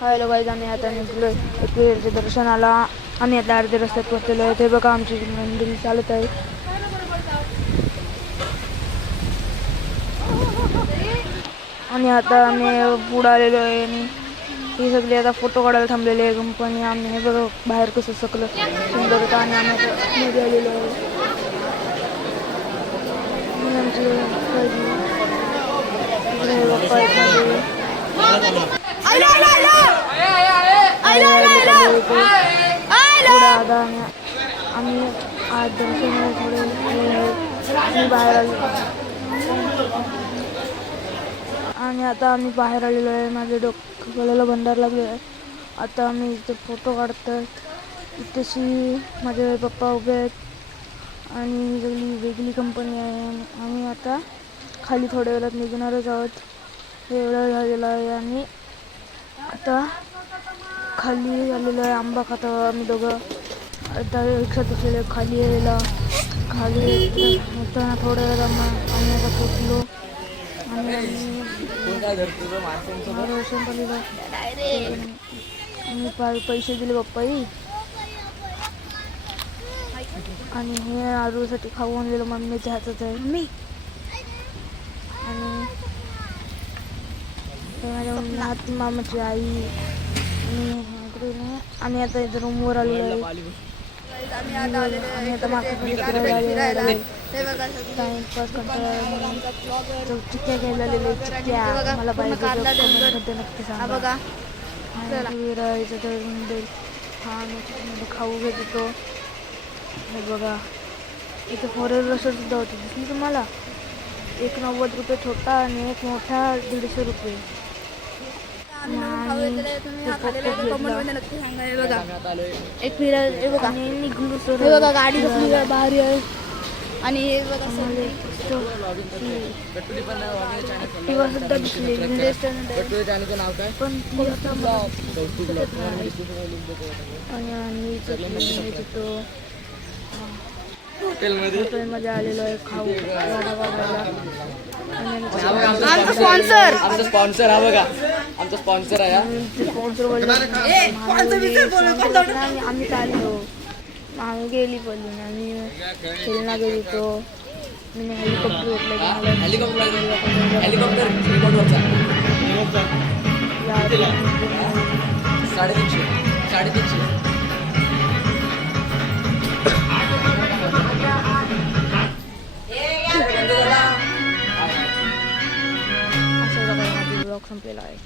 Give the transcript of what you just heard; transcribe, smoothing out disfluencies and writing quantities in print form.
Hello guys, आम्ही आता निघलो एकविरेच्या दर्शनाला. आम्ही आता अर्ध्या रस्त्यात पोहोचलेलो आहे. ते बघा आमची मंदिर चालत आहे. आणि आता आम्ही पुढे आलेलो आहे आणि ही सगळी आता फोटो काढायला थांबलेली आहे कंपनी. आम्ही हे बघा बाहेर कसं सकलं सुंदर होतं आणि आम्ही आता मध्ये आलेलो आहे. आम्ही आज दर्शनाला थोडे बाहेर आलो आणि आता आम्ही बाहेर आलेलो आहे. माझ्या डोक्याला भंडार लागले आहे. आता आम्ही इथे फोटो काढतोय. इथेशी माझे पप्पा उभे आहेत आणि सगळी वेगळी कंपनी आहे. आम्ही आता खाली थोड्या वेळात निघणारच आहोत. हे एवढं झालेलं आहे आणि आता खाली आलेलो आहे. आंबा खातो आम्ही दोघं. आता रिक्षात बसलेलो खाली यायला. खाली येताना थोड्या वेळात आम्ही आता पोचलो आणि आम्ही पैसे दिले पप्पाही आणि हे आरूसाठी खाऊ आणलेलं मम्मीच्या हातात आहे. मम्मी आणि माझ्या हात मामाची आई आणि आता इथं रूमवर आलेलो आहे. आम्ही आता मार्केटमध्ये फिरायला टाइमपास करतो. चिक्क्या घ्यायला आलेले. चिक्क्या मला पाहिजे नक्की सांगा. विरायचं तर हा खाऊ घेत होतो. हे बघा इथं फॉरेन रसर सुद्धा होती. दिसली तुम्हाला? एक 90 रुपये छोटा आणि एक मोठा 150 रुपये. एक फिरा हे बघा निघलो सर. हे बघा गाडी कसली भारी आहे आणि हे बघा ऍक्टिवा सुद्धा दिसली. पण ती आता आणि हॉटेलमध्ये आलेलो आहे खाऊ आमचा स्पॉन्सर हा बघा. आमचा स्पॉन्सर आहे. आम्ही चाललो. आम्ही गेली पडली. आम्ही खेळणा गेली तो मी हेलिकॉप्टर घेतलं. हेलिकॉप्टर 350 असं ब्लॉग संपलेला आहे.